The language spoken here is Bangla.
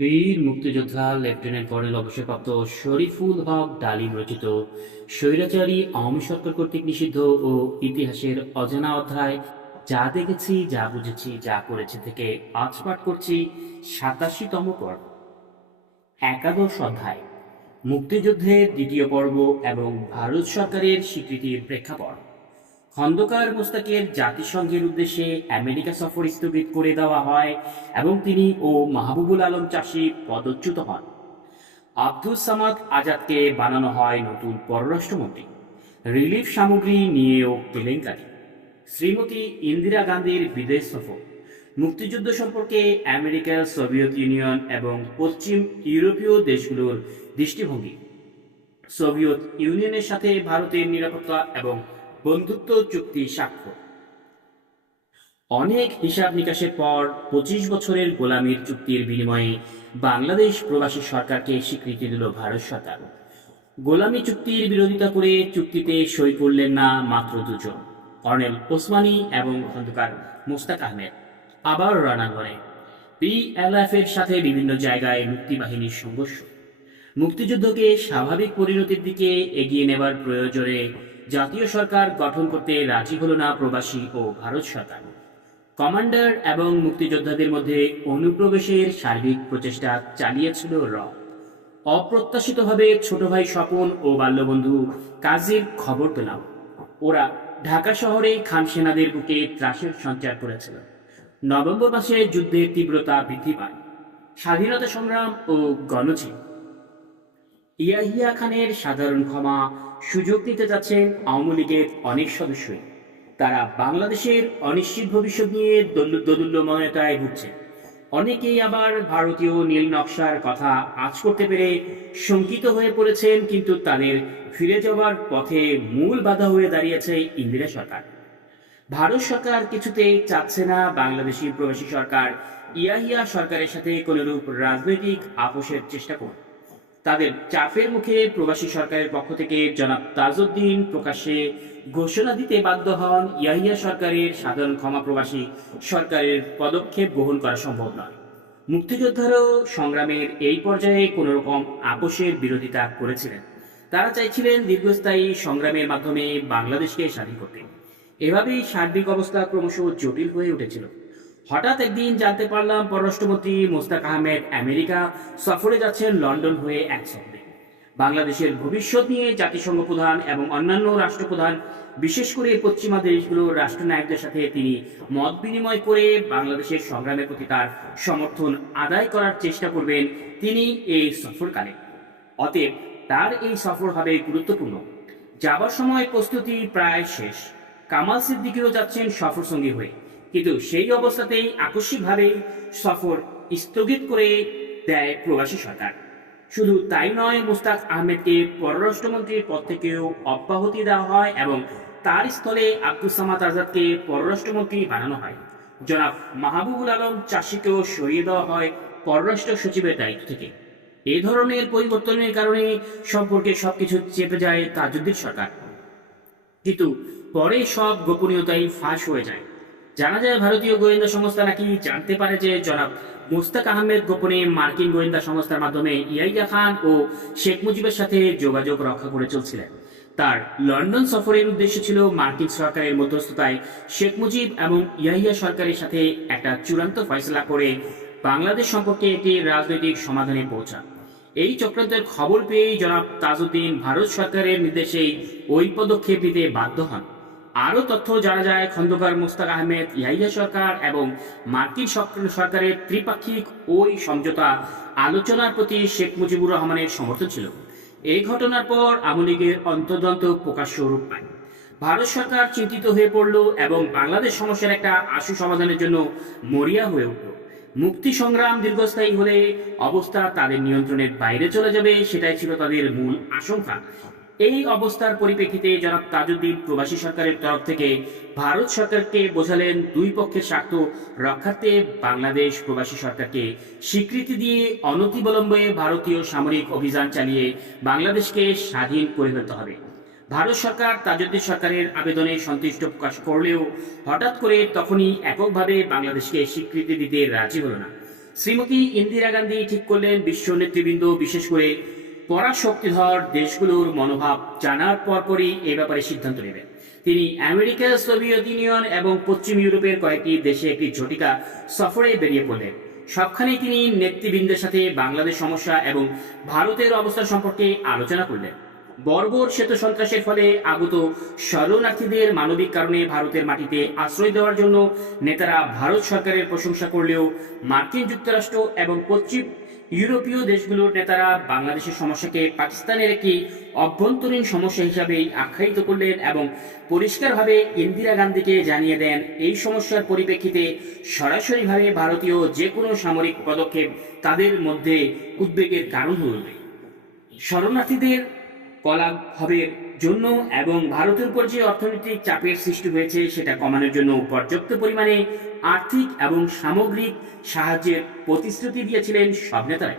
বীর মুক্তিযোদ্ধা লেফটেন্যান্ট কর্নেল অবসরপ্রাপ্ত শরীফুল হক ডালিম রচিত স্বৈরাচারী আওয়ামী সরকার কর্তৃক নিষিদ্ধ ও ইতিহাসের অজানা অধ্যায়, যা দেখেছি, যা বুঝেছি, যা করেছি থেকে আজ পাঠ করছি সাতাশিতম পর্ব। একাদশ অধ্যায়, মুক্তিযুদ্ধের দ্বিতীয় পর্ব এবং ভারত সরকারের স্বীকৃতির প্রেক্ষাপট খন্দকার মোস্তাকের জাতিসংঘের উদ্দেশ্যে আমেরিকা সফর স্থগিত করে দেওয়া হয় এবং তিনি ও মাহবুবুল আলম চাষি পদচ্যুত হন। আব্দুল সামাদ আজাদকে বানানো হয় নতুন পররাষ্ট্রমন্ত্রী। রিলিফ সামগ্রী নিয়েও কেলেঙ্কারি। শ্রীমতী ইন্দিরা গান্ধীর বিদেশ সফর। মুক্তিযুদ্ধ সম্পর্কে আমেরিকা সোভিয়েত ইউনিয়ন এবং পশ্চিম ইউরোপীয় দেশগুলোর দৃষ্টিভঙ্গি। সোভিয়েত ইউনিয়নের সাথে ভারতের নিরাপত্তা এবং বন্ধুত্ব চুক্তি স্বাক্ষর অনেক হিসাব নিকাশের পর পঁচিশ বছরের গোলামির চুক্তির বিনিময়ে বাংলাদেশ প্রবাসী সরকারকে স্বীকৃতি দিল ভারত সরকার। গোলামি চুক্তির বিরোধিতা করে চুক্তিতে সই করলেন না মাত্র দুজন, কর্নেল ওসমানী এবং খন্দকার মোস্তাক আহমেদ। আবার রণাঙ্গনে পিএলএফ এর সাথে বিভিন্ন জায়গায় মুক্তিবাহিনীর সংঘর্ষ। মুক্তিযুদ্ধকে স্বাভাবিক পরিণতির দিকে এগিয়ে নেবার প্রয়োজনে জাতীয় সরকার গঠন করতে রাজি হল না প্রবাসী ও ভারত সরকার। কমান্ডার এবং মুক্তিযোদ্ধাদের মধ্যে অনুপ্রবেশের সার্বিক প্রচেষ্টা চালিয়েছিল র। অপ্রত্যাশিতভাবে ছোট ভাই স্বপন ও বাল্যবন্ধু কাজীর খবর পেলাম। ওরা ঢাকা শহরে খান সেনাদের বুকে ত্রাসের সঞ্চার করেছিল। নভেম্বর মাসে যুদ্ধের তীব্রতা বৃদ্ধি পায়। স্বাধীনতা সংগ্রাম ও গণচিন ইয়াহিয়া খানের সাধারণ ক্ষমা সুযোগ দিতে যাচ্ছেন আওয়ামী লীগের অনেক সদস্যই। তারা বাংলাদেশের অনিশ্চিত ভবিষ্যৎ নিয়ে দোল- দোদুল্যময়তায় ভুগছে অনেকেই আবার ভারতীয় নীল নকশার কথা আজ করতে পেরে শঙ্কিত হয়ে পড়েছেন, কিন্তু তাদের ফিরে যাওয়ার পথে মূল বাধা হয়ে দাঁড়িয়েছে ইন্দিরা সরকার। ভারত সরকার কিছুতেই চাচ্ছে না বাংলাদেশি প্রবাসী সরকার। ইয়াহিয়া সরকারের সাথে কোনরূপ রাজনৈতিক আপোষের চেষ্টা করুন। তাদের চাপের মুখে প্রবাসী সরকারের পক্ষ থেকে জনাব তাজউদ্দিন প্রকাশ্যে ঘোষণা দিতে বাধ্য হন ইয়াহিয়া সরকারের সাধারণ ক্ষমা প্রবাসী সরকারের পদক্ষেপ গ্রহণ করা সম্ভব নয়। মুক্তিযোদ্ধারাও সংগ্রামের এই পর্যায়ে কোনো রকম আপোষের বিরোধিতা করেছিলেন। তারা চাইছিলেন দীর্ঘস্থায়ী সংগ্রামের মাধ্যমে বাংলাদেশকে স্বাধীন করতে। এভাবেই সার্বিক অবস্থা ক্রমশ জটিল হয়ে উঠেছিল। হঠাৎ একদিন জানতে পারলাম পররাষ্ট্রমন্ত্রী মোস্তাক আহমেদ আমেরিকা সফরে যাচ্ছেন লন্ডন হয়ে এক সপ্তাহে বাংলাদেশের ভবিষ্যৎ নিয়ে জাতিসংঘ প্রধান এবং অন্যান্য রাষ্ট্রপ্রধান, বিশেষ করে পশ্চিমা দেশগুলোর রাষ্ট্রনায়কদের সাথে তিনি মত বিনিময় করে বাংলাদেশের সংগ্রামের প্রতি তার সমর্থন আদায় করার চেষ্টা করবেন তিনি এই সফরকালে। অতএব তার এই সফর হবে গুরুত্বপূর্ণ। যাবার সময় প্রস্তুতি প্রায় শেষ। কামাল সিদ্দিকিও যাচ্ছেন সফর সঙ্গী হয়ে। কিন্তু সেই অবস্থাতেই আকস্মিকভাবে সফর স্থগিত করে দেয় প্রবাসী সরকার। শুধু তাই নয়, মুস্তাক আহমেদকে পররাষ্ট্রমন্ত্রীর পদ থেকেও অব্যাহতি দেওয়া হয় এবং তার স্থলে আব্দুল সামাদ আজাদকে পররাষ্ট্রমন্ত্রী বানানো হয়। জনাব মাহবুবুল আলম চাষিকেও সরিয়ে দেওয়া হয় পররাষ্ট্র সচিবের দায়িত্ব থেকে। এ ধরনের পরিবর্তনের কারণে সম্পর্কে সবকিছু চেপে যায় তাজুদ্দিন সরকার। কিন্তু পরে সব গোপনীয়তাই ফাঁস হয়ে যায়। জানা যায় ভারতীয় গোয়েন্দা সংস্থা নাকি জানতে পারে যে জনাব মুস্তাক আহমেদ গোপনে মার্কিন গোয়েন্দা সংস্থার মাধ্যমে ইয়াইয়া খান ও শেখ মুজিবের সাথে যোগাযোগ রক্ষা করে চলছিলেন। তার লন্ডন সফরের উদ্দেশ্য ছিল মার্কিন সরকারের মধ্যস্থতায় শেখ মুজিব এবং ইয়াহিয়া সরকারের সাথে একটা চূড়ান্ত ফয়সলা করে বাংলাদেশ সম্পর্কে একটি রাজনৈতিক সমাধানে পৌঁছা। এই চক্রান্তের খবর পেয়েই জনাব তাজউদ্দিন ভারত সরকারের নির্দেশেই ওই পদক্ষেপ নিতে বাধ্য হন। আরও তথ্য জানা যায়, খন্দকার মুস্তাক আহমেদ, ইয়াহিয়া সরকার এবং মার্কিন সরকারের ত্রিপাক্ষিক ওই সমঝোতা আলোচনার প্রতি শেখ মুজিবুর রহমানের সমর্থন ছিল। এই ঘটনার পর আওয়ামী লীগের অন্তর্দন্ত প্রকাশ্য রূপ পায়। ভারত সরকার চিন্তিত হয়ে পড়ল এবং বাংলাদেশ সমস্যার একটা আশু সমাধানের জন্য মরিয়া হয়ে উঠল। মুক্তি সংগ্রাম দীর্ঘস্থায়ী হলে অবস্থা তাদের নিয়ন্ত্রণের বাইরে চলে যাবে, সেটাই ছিল তাদের মূল আশঙ্কা। এই অবস্থার পরিপ্রেক্ষিতে জনাব তাজউদ্দিন প্রবাসী সরকারের তরফ থেকে ভারত সরকারকে বোঝালেন দুই পক্ষের স্বার্থ রক্ষার্থে বাংলাদেশ প্রবাসী সরকারকে স্বীকৃতি দিয়ে অনতিবিলম্বে ভারতীয় সামরিক অভিযান চালিয়ে বাংলাদেশকে স্বাধীন করে ফেলতে হবে। ভারত সরকার তাজউদ্দিন সরকারের আবেদনে সন্তুষ্ট প্রকাশ করলেও হঠাৎ করে তখনই এককভাবে বাংলাদেশকে স্বীকৃতি দিতে রাজি হলো না। শ্রীমতী ইন্দিরা গান্ধী ঠিক করলেন বিশ্ব নেতৃবৃন্দ বিশেষ করে পরাশক্তিধর দেশগুলোর মনোভাব জানার পরপরই এ ব্যাপারে সিদ্ধান্ত নেবেন তিনি আমেরিকা, সোভিয়েত ইউনিয়ন এবং পশ্চিম ইউরোপের কয়েকটি দেশে একটি ঝটিকা সফরে বেরিয়ে পড়লেন। সবখানেই তিনি নেতৃবৃন্দের সাথে বাংলাদেশ সমস্যা এবং ভারতের অবস্থা সম্পর্কে আলোচনা করলেন। বর্বর সেতু সন্ত্রাসের ফলে আগত শরণার্থীদের মানবিক কারণে ভারতের মাটিতে আশ্রয় দেওয়ার জন্য নেতারা ভারত সরকারের প্রশংসা করলেও মার্কিন যুক্তরাষ্ট্র এবং পশ্চিম ইউরোপীয় দেশগুলোর নেতারা বাংলাদেশের সমস্যাকে পাকিস্তানের একটি অভ্যন্তরীণ সমস্যা হিসাবেই আখ্যায়িত করলেন এবং পরিষ্কারভাবে ইন্দিরা গান্ধীকে জানিয়ে দেন, এই সমস্যার পরিপ্রেক্ষিতে সরাসরিভাবে ভারতীয় যে কোনো সামরিক পদক্ষেপ তাদের মধ্যে উদ্বেগের কারণ হয়ে উঠবে শরণার্থীদের কলাভবের জন্য এবং ভারতের উপর যে অর্থনৈতিক চাপের সৃষ্টি হয়েছে সেটা কমানোর জন্য পর্যাপ্ত পরিমাণে আর্থিক এবং সামগ্রিক সাহায্যের প্রতিশ্রুতি দিয়েছিলেন সব নেতারাই।